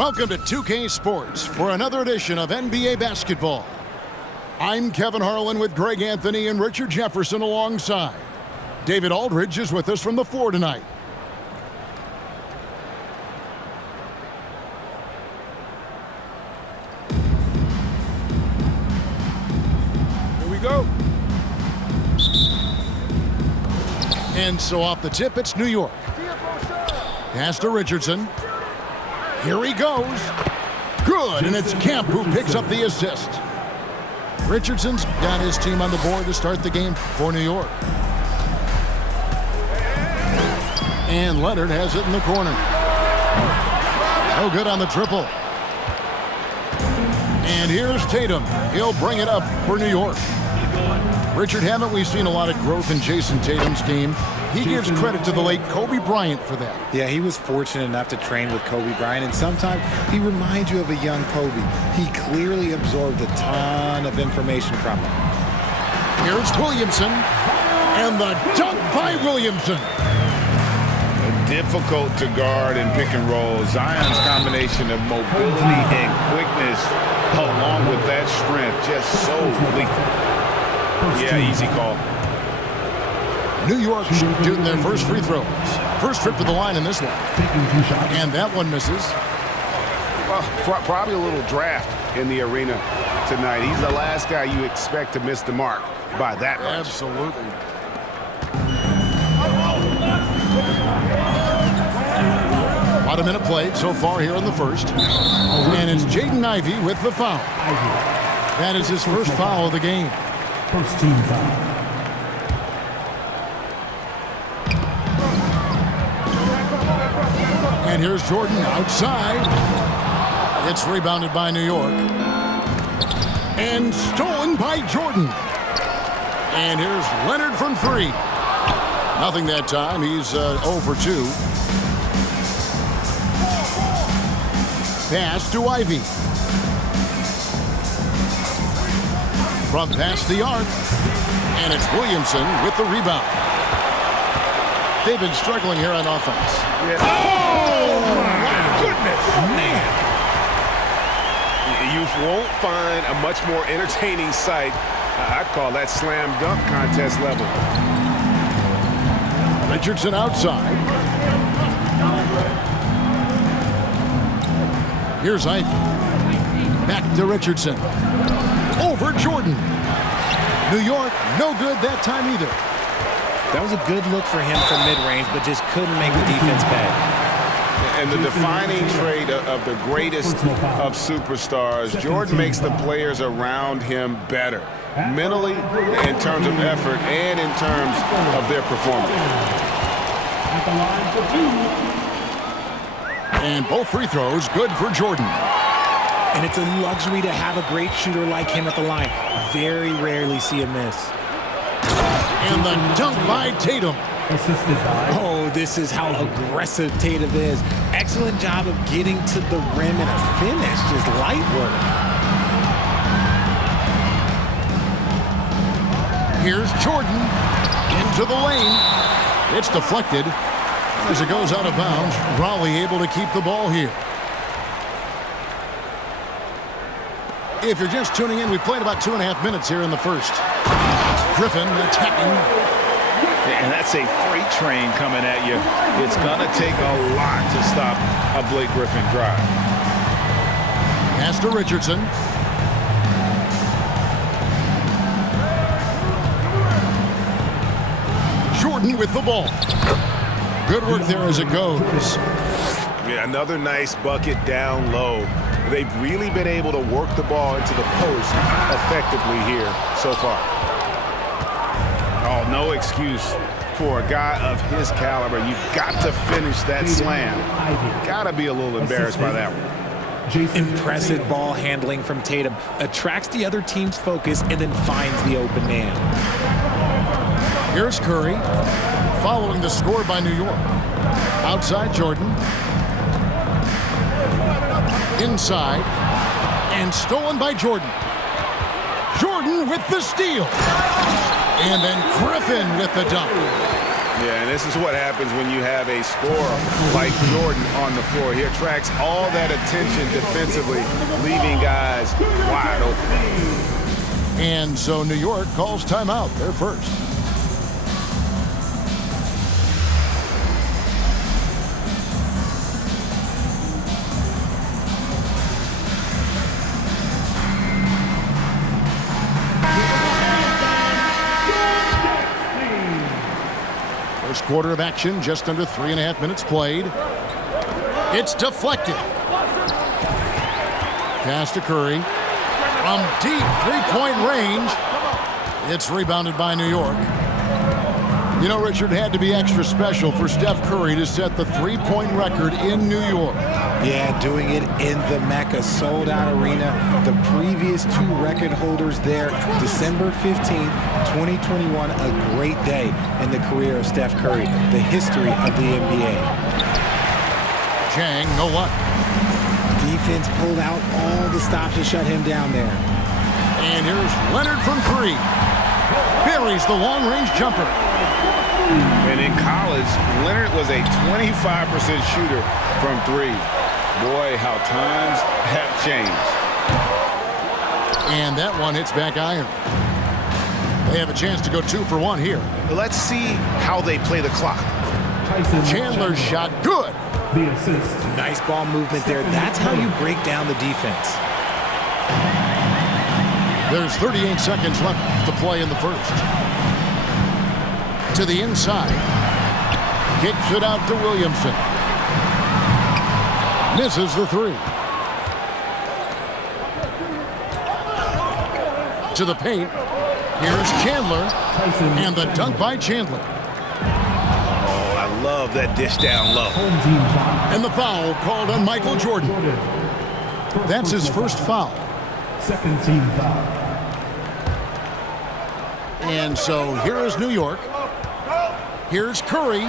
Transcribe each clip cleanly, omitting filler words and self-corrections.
Welcome to 2K Sports for another edition of NBA basketball. I'm Kevin Harlan with Greg Anthony and Richard Jefferson alongside. David Aldridge is with us from the floor tonight. Here we go. And so off the tip, it's New York. Pass to Richardson. Here he goes. Good, and it's Kemp who picks up the assist. Richardson's got his team on the board to start the game for New York. And Leonard has it in the corner. No good on the triple. And here's Tatum. He'll bring it up for New York. Richard, haven't we seen a lot of growth in Jason Tatum's game? He gives credit to the late Kobe Bryant for that. Yeah, he was fortunate enough to train with Kobe Bryant, and sometimes he reminds you of a young Kobe. He clearly absorbed a ton of information from him. Here's Williamson, and the dunk by Williamson. Difficult to guard and pick and roll. Zion's combination of mobility and quickness, along with that strength, just so lethal. Yeah, easy call. New York shooting their first free throws. First trip to the line in this one. And that one misses. Well, probably a little draft in the arena tonight. He's the last guy you expect to miss the mark by that much. Absolutely. About a minute played so far here in the first. And it's Jaden Ivey with the foul. That is his first foul of the game. First team foul. And here's Jordan outside. It's rebounded by New York. And stolen by Jordan. And here's Leonard from three. Nothing that time. He's 0 for 2. Pass to Ivey. From past the arc. And it's Williamson with the rebound. They've been struggling here on offense. Yeah. Oh, my goodness. Man. You won't find a much more entertaining sight. I'd call that slam dunk contest level. Richardson outside. Here's Ivey. Back to Richardson. Over Jordan. New York, no good that time either. That was a good look for him from mid-range, but just couldn't make the defense pay. And the defining trait of the greatest of superstars, Jordan makes the players around him better, mentally, in terms of effort, and in terms of their performance. And both free throws good for Jordan. And it's a luxury to have a great shooter like him at the line. Very rarely see a miss. And the dunk by Tatum. Oh, this is how aggressive Tatum is. Excellent job of getting to the rim and a finish. Just light work. Here's Jordan into the lane. It's deflected as it goes out of bounds. Raleigh able to keep the ball here. If you're just tuning in, we played about 2.5 minutes here in the first. Griffin attacking. And that's a freight train coming at you. It's going to take a lot to stop a Blake Griffin drive. Pass to Richardson. Jordan with the ball. Good work there as it goes. Yeah, another nice bucket down low. They've really been able to work the ball into the post effectively here so far. Oh, no excuse for a guy of his caliber. You've got to finish that slam. Got to be a little embarrassed by that one. Impressive ball handling from Tatum. Attracts the other team's focus and then finds the open man. Here's Curry following the score by New York. Outside Jordan. Inside. And stolen by Jordan. Jordan with the steal. And then Griffin with the dunk. Yeah, and this is what happens when you have a scorer like Jordan on the floor. He attracts all that attention defensively, leaving guys wide open. And so New York calls timeout. They're first. First quarter of action, just under 3.5 minutes played. It's deflected. Pass to Curry. From deep three-point range. It's rebounded by New York. You know, Richard, had to be extra special for Steph Curry to set the three-point record in New York. Yeah, doing it in the Mecca sold-out arena. The previous two record holders there, December 15th, 2021, a great day in the career of Steph Curry, the history of the NBA. Chang, no luck. Defense pulled out all the stops to shut him down there. And here's Leonard from three. Buries the long-range jumper. And in college, Leonard was a 25% shooter from three. Boy, how times have changed. And that one hits back iron. They have a chance to go 2 for 1 here. Let's see how they play the clock. Chandler's shot, good. The assist. Nice ball movement there. That's how you break down the defense. There's 38 seconds left to play in the first. To the inside. Kicks it out to Williamson. Misses the three. To the paint. Here's Chandler. And the dunk by Chandler. Oh, I love that dish down low. Home team foul. And the foul called on Michael Jordan. That's his first foul. Second team foul. And so here is New York. Here's Curry.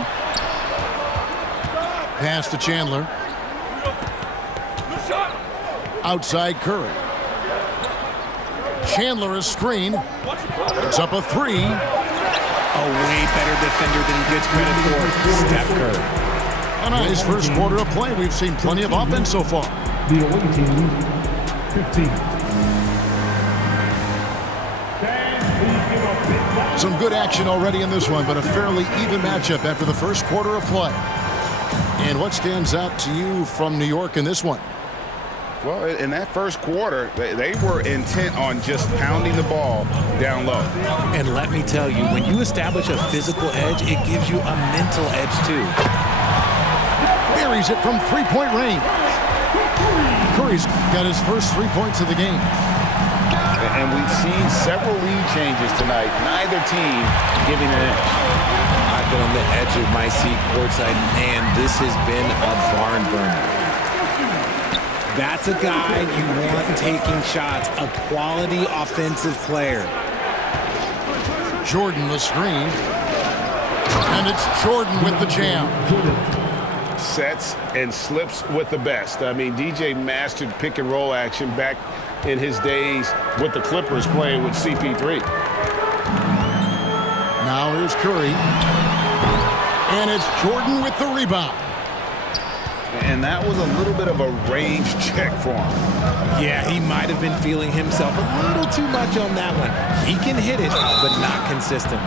Pass to Chandler. Outside Curry. Chandler is screen. It's up a three. A way better defender than he gets credit for, Steph Curry. A nice first quarter of play. We've seen plenty of offense so far. The away team, 15. Some good action already in this one, but a fairly even matchup after the first quarter of play. And what stands out to you from New York in this one? Well, in that first quarter, they were intent on just pounding the ball down low. And let me tell you, when you establish a physical edge, it gives you a mental edge too. Buries it from three-point range. Curry's got his first 3 points of the game. And we've seen several lead changes tonight. Neither team giving an inch. I've been on the edge of my seat courtside, and this has been a barn burner. That's a guy you want taking shots, a quality offensive player. Jordan the screen. And it's Jordan with the jam. Sets and slips with the best. I mean, DJ mastered pick and roll action back in his days with the Clippers playing with CP3. Now here's Curry. And it's Jordan with the rebound. And that was a little bit of a range check for him. Yeah, he might have been feeling himself a little too much on that one. He can hit it, but not consistent.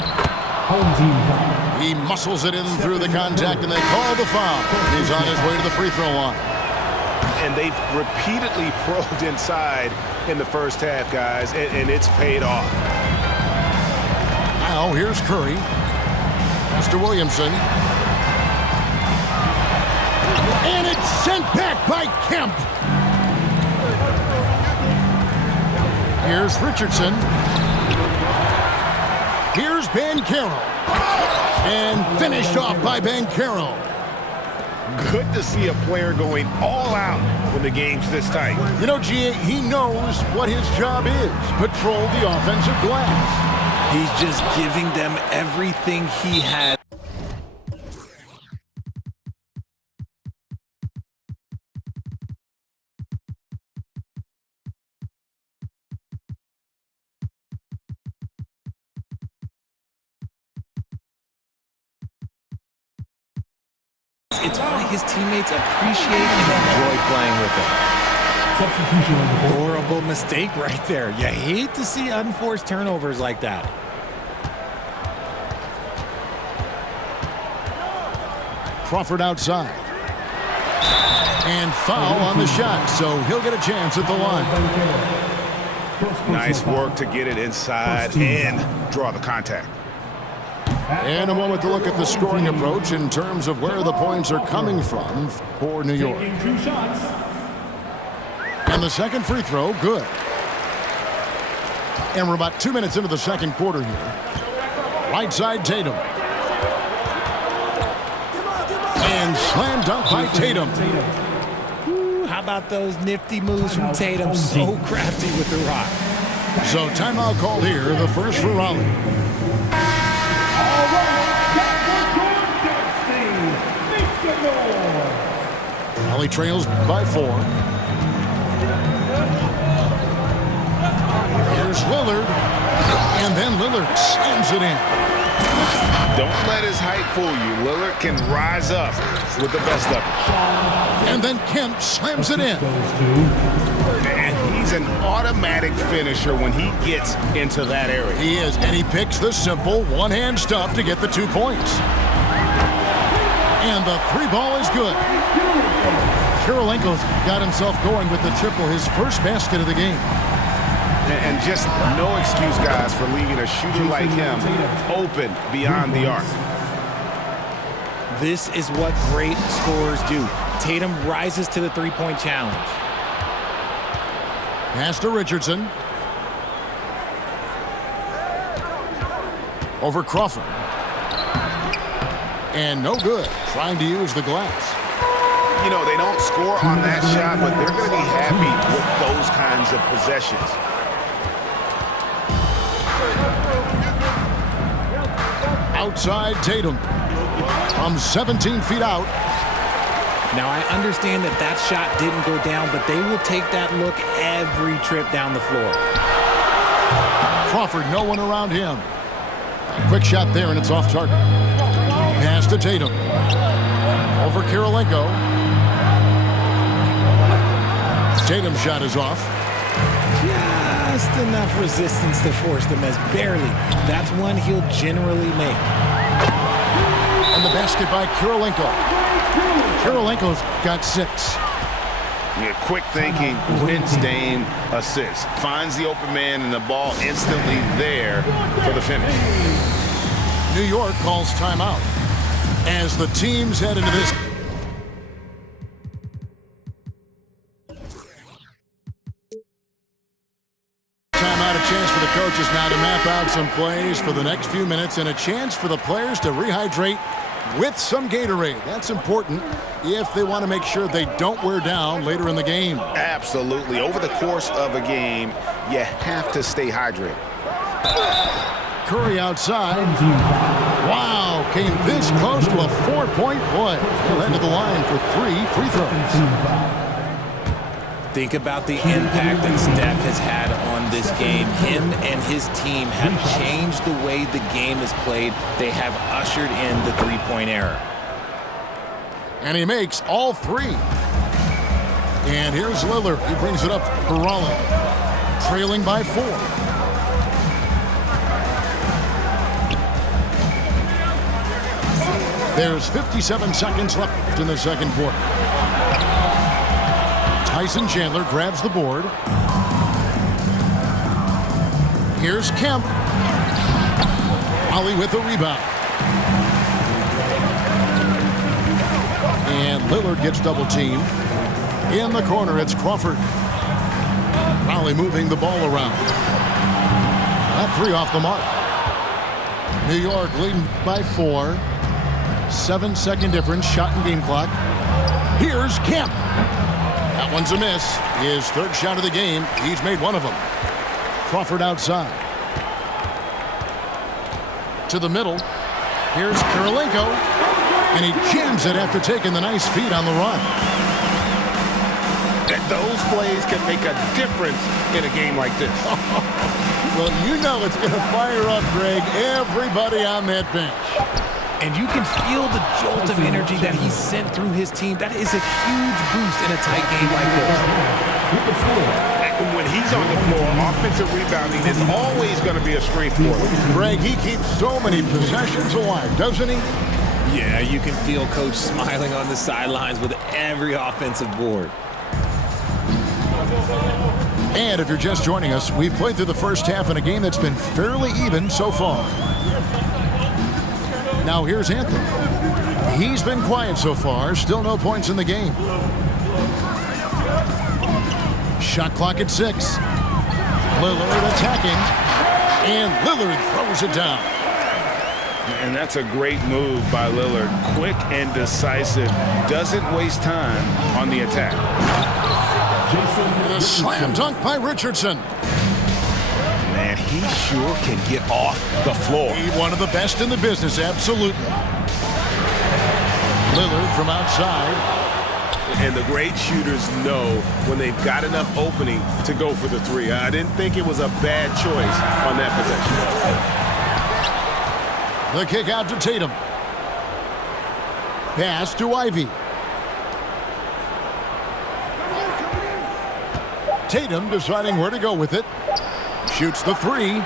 Home team foul. He muscles it in through the contact, and they call the foul. He's on his way to the free throw line. And they've repeatedly probed inside in the first half, guys, and it's paid off. Now here's Curry. Mr. Williamson. And it's sent back by Kemp. Here's Richardson. Here's Banchero. And finished off by Banchero. Good to see a player going all out when the game's this tight. You know, G.A., he knows what his job is. Patrol the offensive glass. He's just giving them everything he has. his teammates appreciate and enjoy playing with him. Substitution on the board. Horrible mistake right there. You hate to see unforced turnovers like that. Crawford outside. And foul on the shot, so he'll get a chance at the line. Nice work to get it inside and draw the contact. And a moment to look at the scoring approach in terms of where the points are coming from for New York. Taking 2 shots. And the second free throw, good. And we're about 2 minutes into the second quarter here. Right side, Tatum. And slam dunk by Tatum. Ooh, how about those nifty moves from Tatum? So crafty with the rock. So timeout called here, the first for Raleigh. Raleigh trails by 4. Here's Lillard. And then Lillard slams it in. Don't let his height fool you. Lillard can rise up with the best of it. And then Kemp slams it in. And he's an automatic finisher when he gets into that area. He is, and he picks the simple one-hand stuff to get the 2 points. And the 3 ball is good. Kirilenko's got himself going with the triple, his first basket of the game. And just no excuse, guys, for leaving a shooter like him open beyond the arc. This is what great scorers do. Tatum rises to the three-point challenge. Pass to Richardson. Over Crawford. And no good. Trying to use the glass. You know, they don't score on that shot, but they're going to be happy with those kinds of possessions. Outside Tatum. From 17 feet out. Now, I understand that that shot didn't go down, but they will take that look every trip down the floor. Crawford, no one around him. A quick shot there, and it's off target. Pass to Tatum. Over Kirilenko. Tatum's shot is off. Just enough resistance to force the miss. Barely. That's one he'll generally make. And the basket by Kirilenko. Kirilenko's got 6. Yeah, quick thinking, wins Dame, assist. Finds the open man and the ball instantly there for the finish. New York calls timeout as the teams head into this. Timeout, a chance for the coaches now to map out some plays for the next few minutes and a chance for the players to rehydrate with some Gatorade. That's important if they want to make sure they don't wear down later in the game. Absolutely. Over the course of a game, you have to stay hydrated. Curry outside. Wow, came this close to a 4-point play. He'll head to the line for 3 free throws. Think about the impact that Steph has had on this game. Him and his team have changed the way the game is played. They have ushered in the three-point era. And he makes all 3. And here's Lillard. He brings it up for Raleigh. Trailing by 4. There's 57 seconds left in the second quarter. Tyson Chandler grabs the board. Here's Kemp. Raleigh with the rebound. And Lillard gets double teamed. In the corner, it's Crawford. Raleigh moving the ball around. That 3 off the mark. New York leading by 4. 7-second difference, shot and game clock. Here's Kemp. That one's a miss. His 3rd shot of the game. He's made one of them. Crawford outside. To the middle. Here's Kirilenko. And he jams it after taking the nice feed on the run. Those plays can make a difference in a game like this. Well, you know it's going to fire up, Greg, everybody on that bench. And you can feel the jolt of energy that he sent through his team. That is a huge boost in a tight game like this. When he's on the floor, offensive rebounding is always going to be a strength for him. Greg, he keeps so many possessions alive, doesn't he? Yeah, you can feel Coach smiling on the sidelines with every offensive board. And if you're just joining us, we've played through the first half in a game that's been fairly even so far. Now here's Anthony. He's been quiet so far, still no points in the game. Shot clock at 6. Lillard attacking, and Lillard throws it down. And that's a great move by Lillard. Quick and decisive. Doesn't waste time on the attack. And a slam dunk by Richardson. Man, he sure can get off the floor. He's one of the best in the business, absolutely. Lillard from outside. And the great shooters know when they've got enough opening to go for the three. I didn't think it was a bad choice on that possession. The kick out to Tatum. Pass to Ivy. Tatum deciding where to go with it. Shoots the three.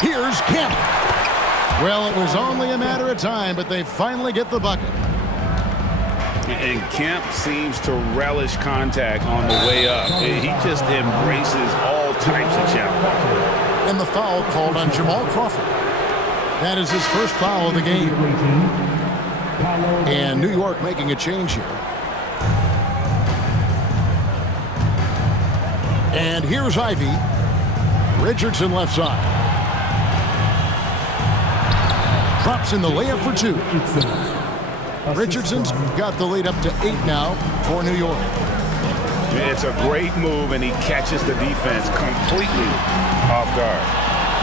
Here's Kemp. Well, it was only a matter of time, but they finally get the bucket. And Kemp seems to relish contact on the way up. He just embraces all types of challenge. And the foul called on Jamal Crawford. That is his first foul of the game. And New York making a change here. And here's Ivy. Richardson left side. Drops in the layup for 2. Richardson's got the lead up to 8 now for New York. It's a great move, and he catches the defense completely off guard.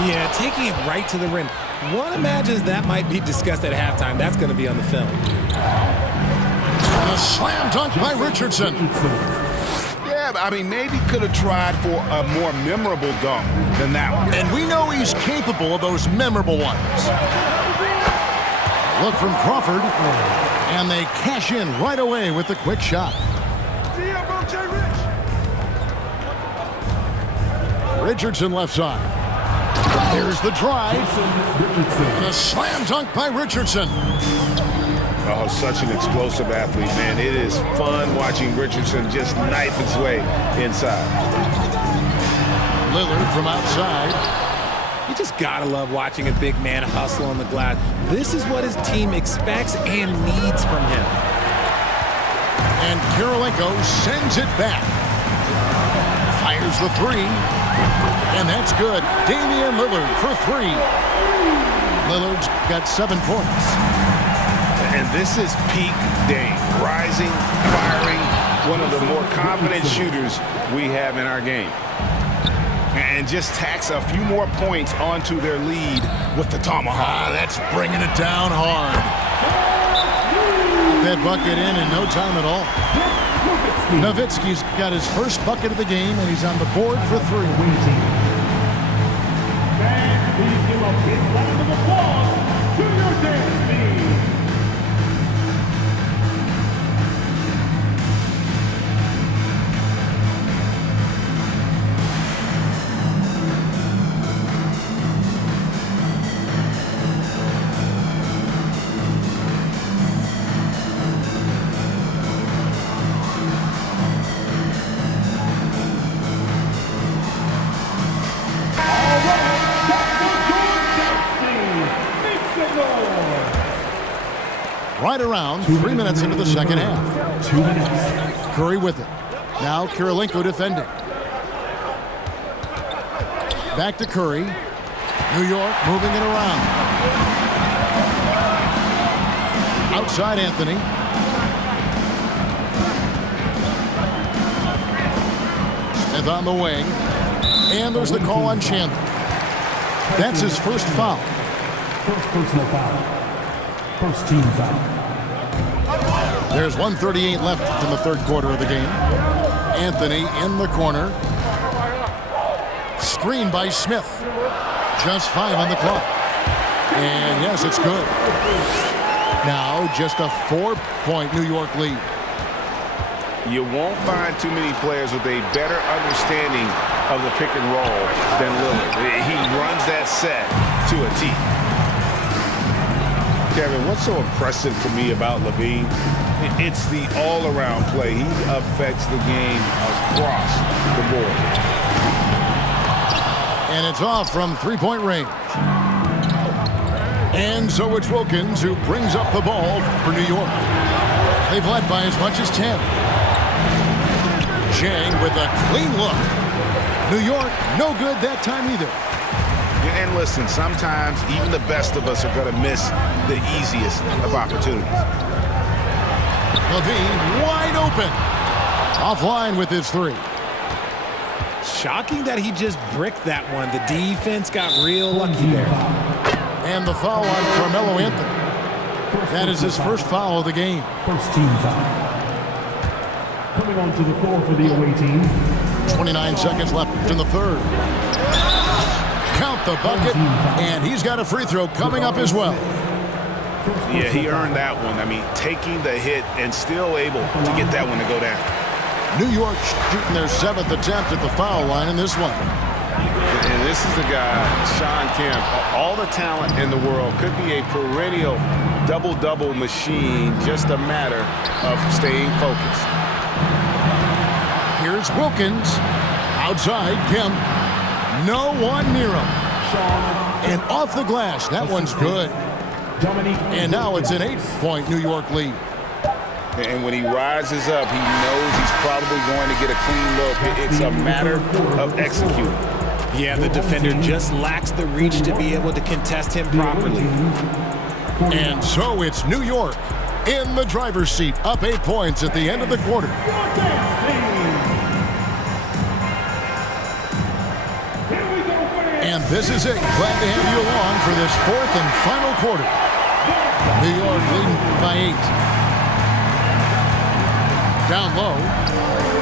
Yeah, taking it right to the rim. One imagines that might be discussed at halftime. That's going to be on the film. And a slam dunk by Richardson. Yeah, I mean, maybe could have tried for a more memorable dunk than that one. And we know he's capable of those memorable ones. Look from Crawford, and they cash in right away with the quick shot. Richardson left side. There's the drive. And a slam dunk by Richardson. Oh, such an explosive athlete, man. It is fun watching Richardson just knife his way inside. Lillard from outside. You just gotta love watching a big man hustle on the glass. This is what his team expects and needs from him. And Kirilenko sends it back. Fires the three. And that's good. Damian Lillard for 3. Lillard's got 7 points. And this is peak Dame. Rising, firing, one of the more confident shooters we have in our game. And just tacks a few more points onto their lead with the tomahawk. That's bringing it down hard. Get that bucket in no time at all. Nowitzki's got his first bucket of the game, and he's on the board for 3. Please give a big round of applause to your dance team. Right around 3 minutes into the second half. 2 minutes. Curry with it. Now Kirilenko defending. Back to Curry. New York moving it around. Outside Anthony. Smith on the wing. And there's the call on Chandler. That's his first foul. First personal foul. First team foul. There's 1:38 left in the third quarter of the game. Anthony in the corner. Screen by Smith. Just 5 on the clock. And yes, it's good. Now just a 4-point New York lead. You won't find too many players with a better understanding of the pick and roll than Lillard. He runs that set to a T. Kevin, what's so impressive to me about LaVine? It's the all-around play. He affects the game across the board. And it's off from three-point range. And so it's Wilkins who brings up the ball for New York. They've led by as much as 10. Chang with a clean look. New York, no good that time either. And listen, sometimes even the best of us are going to miss the easiest of opportunities. LaVine wide open. Offline with his three. Shocking that he just bricked that one. The defense got real lucky there. And the foul on Carmelo Anthony. That is his first foul of the game. First team foul. Coming onto the floor for the away team. 29 seconds left in the third. Count the bucket, and he's got a free throw coming up as well. Yeah, he earned that one. I mean, taking the hit and still able to get that one to go down. New York shooting their 7th attempt at the foul line in this one. And this is the guy, Sean Kemp, all the talent in the world, could be a perennial double-double machine, just a matter of staying focused. Here's Wilkins. Outside, Kemp. No one near him. And off the glass. That one's good. And now it's an 8-point New York lead. And when he rises up, he knows he's probably going to get a clean look. It's a matter of executing. Yeah, the defender just lacks the reach to be able to contest him properly. And so it's New York in the driver's seat, up 8 points at the end of the quarter. And this is it. Glad to have you along for this 4th and final quarter. New York leading by 8. Down low.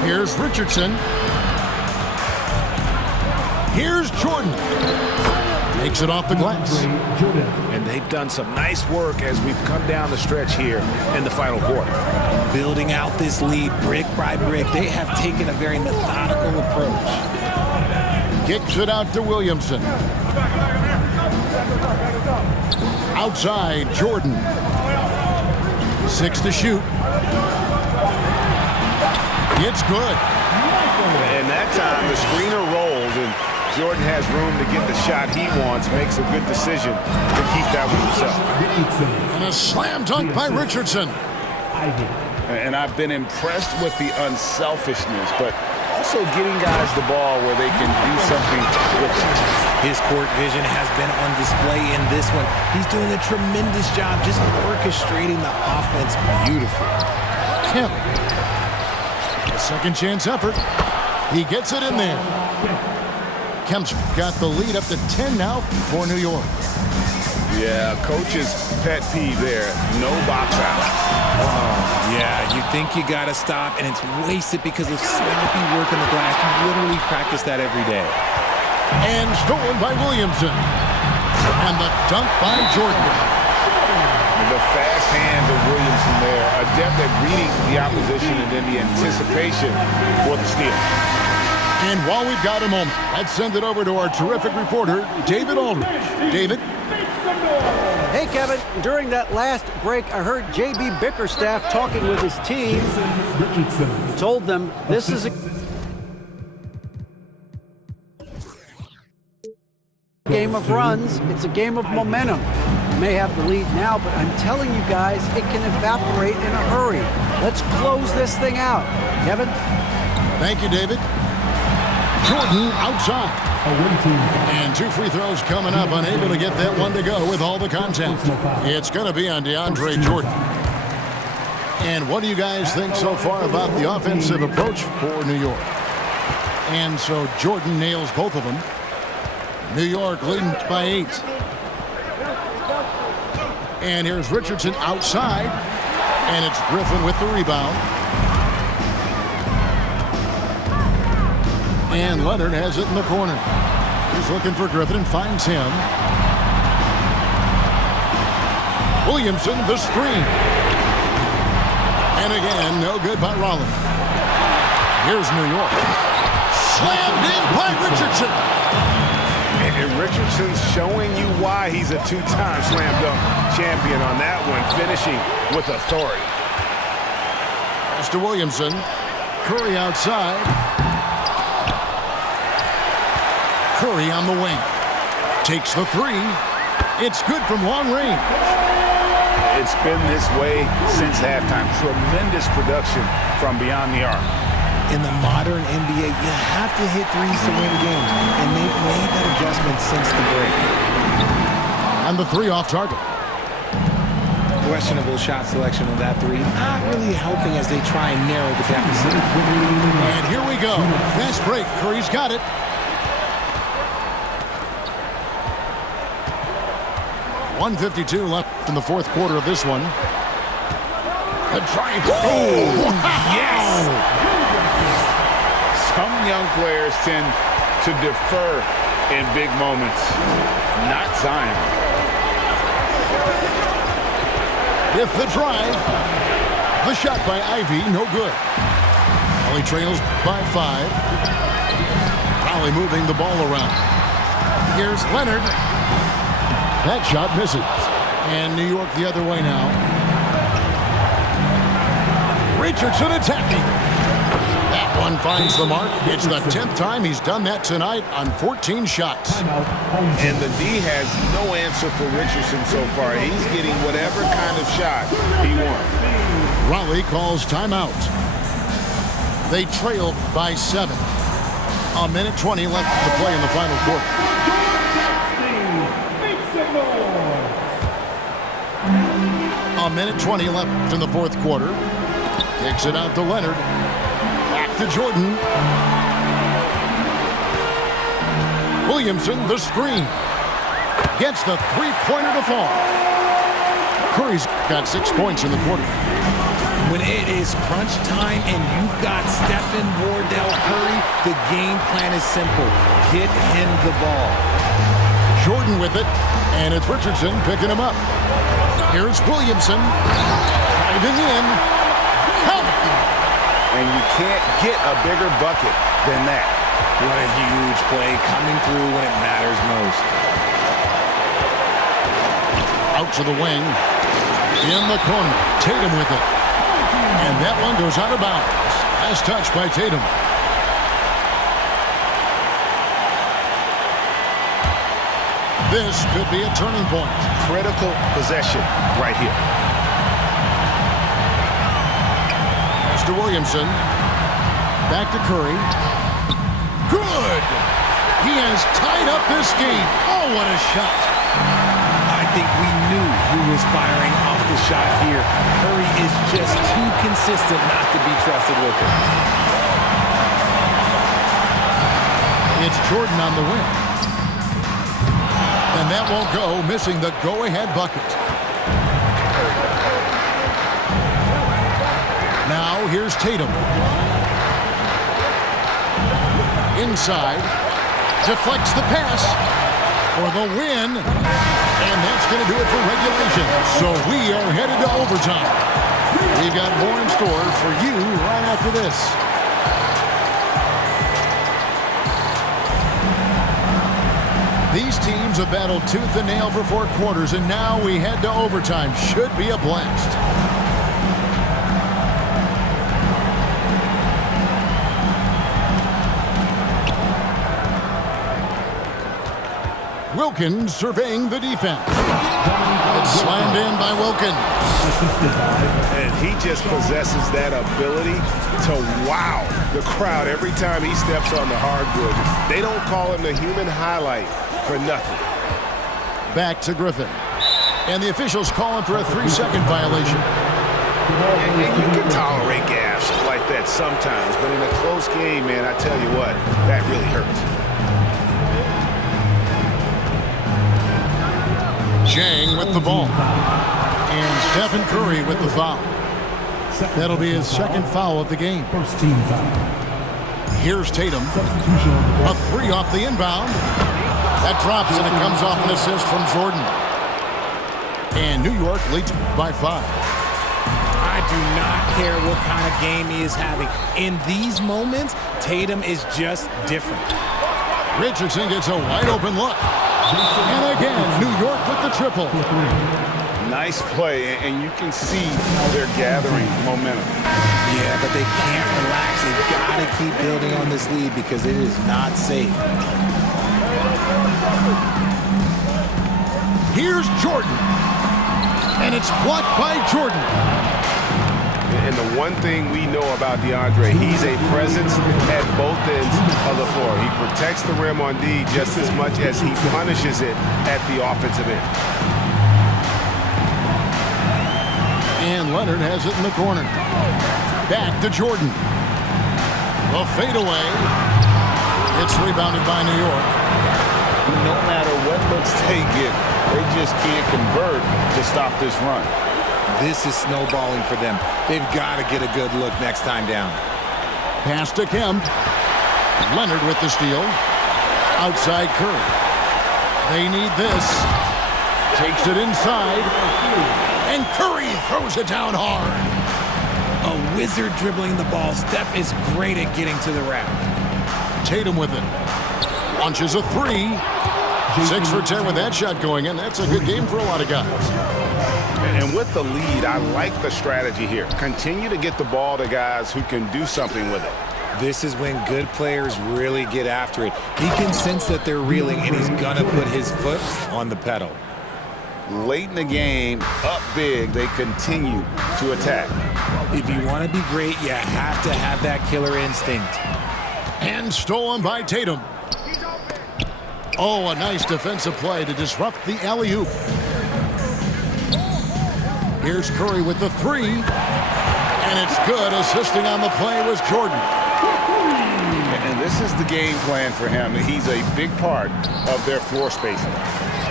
Here's Richardson. Here's Jordan. Makes it off the glass. And they've done some nice work as we've come down the stretch here in the final quarter. Building out this lead brick by brick. They have taken a very methodical approach. Kicks it out to Williamson. Outside, Jordan. 6 to shoot. It's good. And that time, the screener rolls, and Jordan has room to get the shot he wants, makes a good decision to keep that one himself. And a slam dunk by Richardson. And I've been impressed with the unselfishness, but also getting guys the ball where they can do something with it. His court vision has been on display in this one. He's doing a tremendous job just orchestrating the offense beautifully. Kemp. A second chance effort. He gets it in there. Kemp's got the lead up to 10 now for New York. Yeah, coach's pet peeve there. No box out. Yeah, you think you got to stop, and it's wasted because of sloppy work on the glass. You literally practice that every day. And stolen by Williamson. And the dunk by Jordan. The fast hands of Williamson there, adept at reading the opposition and then the anticipation for the steal. And while we've got a moment, let's send it over to our terrific reporter, David Aldridge. David? Hey, Kevin. During that last break, I heard J.B. Bickerstaff talking with his team. He told them this is a game of runs. It's a game of momentum. You may have the lead now, but I'm telling you guys, it can evaporate in a hurry. Let's close this thing out. Kevin? Thank you, David. Jordan outside. And 2 free throws coming up, unable to get that one to go with all the contact. It's going to be on DeAndre Jordan. And what do you guys think so far about the offensive approach for New York? And so Jordan nails both of them. New York leading by 8. And here's Richardson outside. And it's Griffin with the rebound. And Leonard has it in the corner. He's looking for Griffin and finds him. Williamson, the screen. And again, no good by Raleigh. Here's New York. Slammed in by Richardson. And Richardson's showing you why he's a two-time slam dunk champion on that one, finishing with authority. Pass to Williamson. Curry outside. Curry on the wing. Takes the three. It's good from long range. It's been this way since halftime. Tremendous production from beyond the arc. In the modern NBA, you have to hit threes to win games, and they've made that adjustment since the break. And the three off target. Questionable shot selection on that three, not really helping as they try and narrow the deficit. And here we go. Fast break. Curry's got it. .152 left in the fourth quarter of this one. The drive. Oh, yes! Some young players tend to defer in big moments. Not Zion. With the drive. The shot by Ivy, no good. Raleigh trails by 5. Raleigh moving the ball around. Here's Leonard. That shot misses. And New York the other way now. Richardson attacking. That one finds the mark. It's the 10th time he's done that tonight on 14 shots. And the D has no answer for Richardson so far. He's getting whatever kind of shot he wants. Raleigh calls timeout. They trail by 7. A minute 20 left to play in the final quarter. A minute 20 left in the fourth quarter. Kicks it out to Leonard. Back to Jordan. Williamson, the screen. Gets the three-pointer to fall. Curry's got 6 points in the quarter. When it is crunch time and you've got Stephen Wardell Curry, the game plan is simple. Get him the ball. Jordan with it, and it's Richardson picking him up. Here's Williamson. Driving in. Count. And you can't get a bigger bucket than that. What a huge play coming through when it matters most. Out to the wing. In the corner. Tatum with it. And that one goes out of bounds. Last touch by Tatum. This could be a turning point. Critical possession right here. Mr. Williamson. Back to Curry. Good! He has tied up this game. Oh, what a shot. I think we knew who was firing off the shot here. Curry is just too consistent not to be trusted with it. It's Jordan on the wing. And that won't go, missing the go-ahead bucket. Now here's Tatum. Inside. Deflects the pass for the win. And that's going to do it for regulation. So we are headed to overtime. We've got more in store for you right after this. These teams have battled tooth and nail for 4 quarters, and now we head to overtime. Should be a blast. Wilkins surveying the defense. It's slammed in by Wilkins. And he just possesses that ability to wow the crowd every time he steps on the hardwood. They don't call him the human highlight for nothing. Back to Griffin. And the officials call him for a 3-second violation. And you can tolerate gaffes like that sometimes, but in a close game, man, I tell you what, that really hurts. Chang with the ball. And Stephen Curry with the foul. That'll be his second foul of the game. First team foul. Here's Tatum. Substitution. A 3 off the inbound. That drops and it comes off an assist from Jordan. And New York leads by 5. I do not care what kind of game he is having. In these moments, Tatum is just different. Richardson gets a wide open look. And again, New York with the triple. Nice play, and you can see they're gathering momentum. Yeah, but they can't relax. They've got to keep building on this lead because it is not safe. Here's Jordan. And it's blocked by Jordan. And the one thing we know about DeAndre, he's a presence at both ends of the floor. He protects the rim on D just as much as he punishes it at the offensive end. And Leonard has it in the corner. Back to Jordan. A fadeaway. It's rebounded by New York. No matter what looks they get, they just can't convert to stop this run. This is snowballing for them. They've got to get a good look next time down. Pass to Kemp. Leonard with the steal. Outside Curry. They need this. Takes it inside. And Curry throws it down hard. A wizard dribbling the ball. Steph is great at getting to the rack. Tatum with it. Launches a 3. 6 for 10 with that shot going in. That's a good game for a lot of guys. And with the lead, I like the strategy here. Continue to get the ball to guys who can do something with it. This is when good players really get after it. He can sense that they're reeling, and he's going to put his foot on the pedal. Late in the game, up big, they continue to attack. If you want to be great, you have to have that killer instinct. And stolen by Tatum. Oh, a nice defensive play to disrupt the alley-oop. Here's Curry with the 3. And it's good. Assisting on the play was Jordan. And this is the game plan for him. He's a big part of their floor spacing.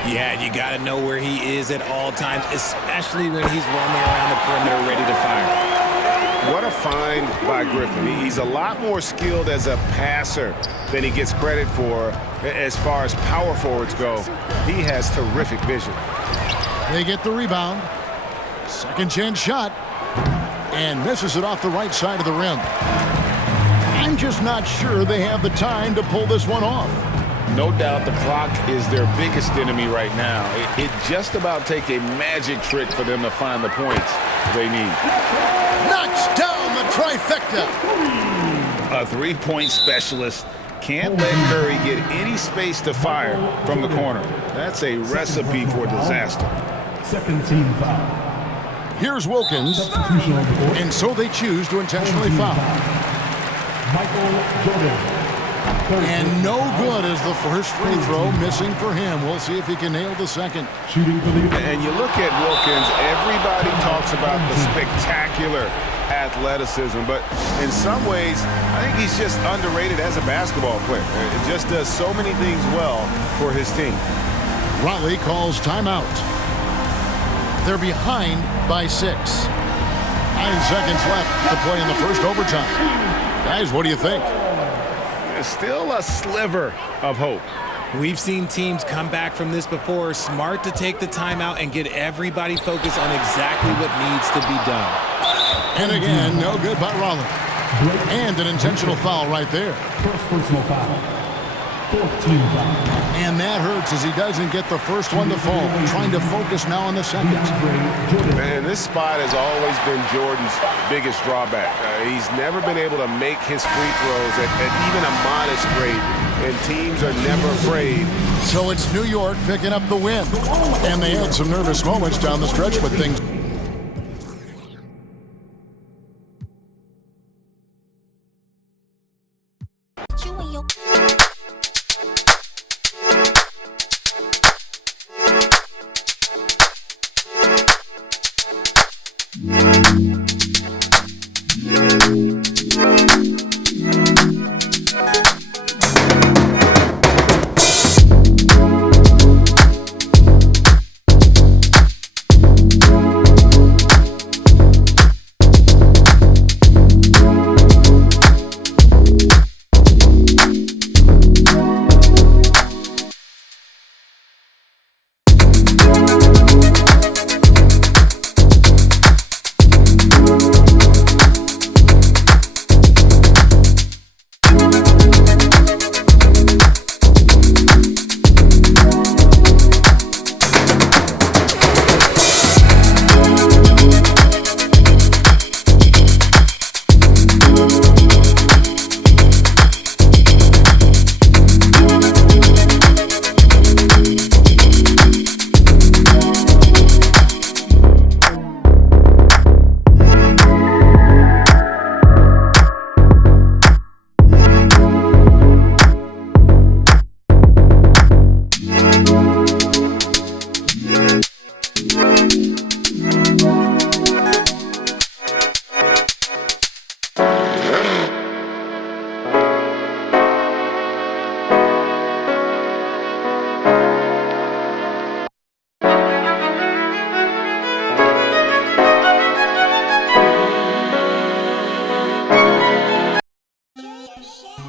Yeah, you got to know where he is at all times, especially when he's roaming around the perimeter ready to fire. What a find by Griffin. He's a lot more skilled as a passer than he gets credit for as far as power forwards go. He has terrific vision. They get the rebound. Second chance shot. And misses it off the right side of the rim. I'm just not sure they have the time to pull this one off. No doubt the clock is their biggest enemy right now. It just about take a magic trick for them to find the points they need. Knocks down the trifecta. A three-point specialist can't let Curry get any space to fire from the corner. That's a recipe for disaster. Second team foul. Here's Wilkins, Substitution on the court. and so they choose to intentionally foul. Michael Jordan. And no good is the first free throw, missing for him. We'll see if he can nail the second. Shooting for the... And you look at Wilkins, everybody talks about the spectacular athleticism, but in some ways, I think he's just underrated as a basketball player. It just does so many things well for his team. Raleigh calls timeout. They're behind by 6. 9 seconds left to play in the first overtime. Guys, what do you think? Still a sliver of hope. We've seen teams come back from this before. Smart to take the timeout and get everybody focused on exactly what needs to be done. And again, no good by Raleigh. And an intentional foul right there. First personal foul. Fourth team foul. And that hurts as he doesn't get the first one to fall. Trying to focus now on the second. Man, this spot has always been Jordan's biggest drawback. He's never been able to make his free throws at even a modest rate, and teams are never afraid. So it's New York picking up the win. And they had some nervous moments down the stretch, but things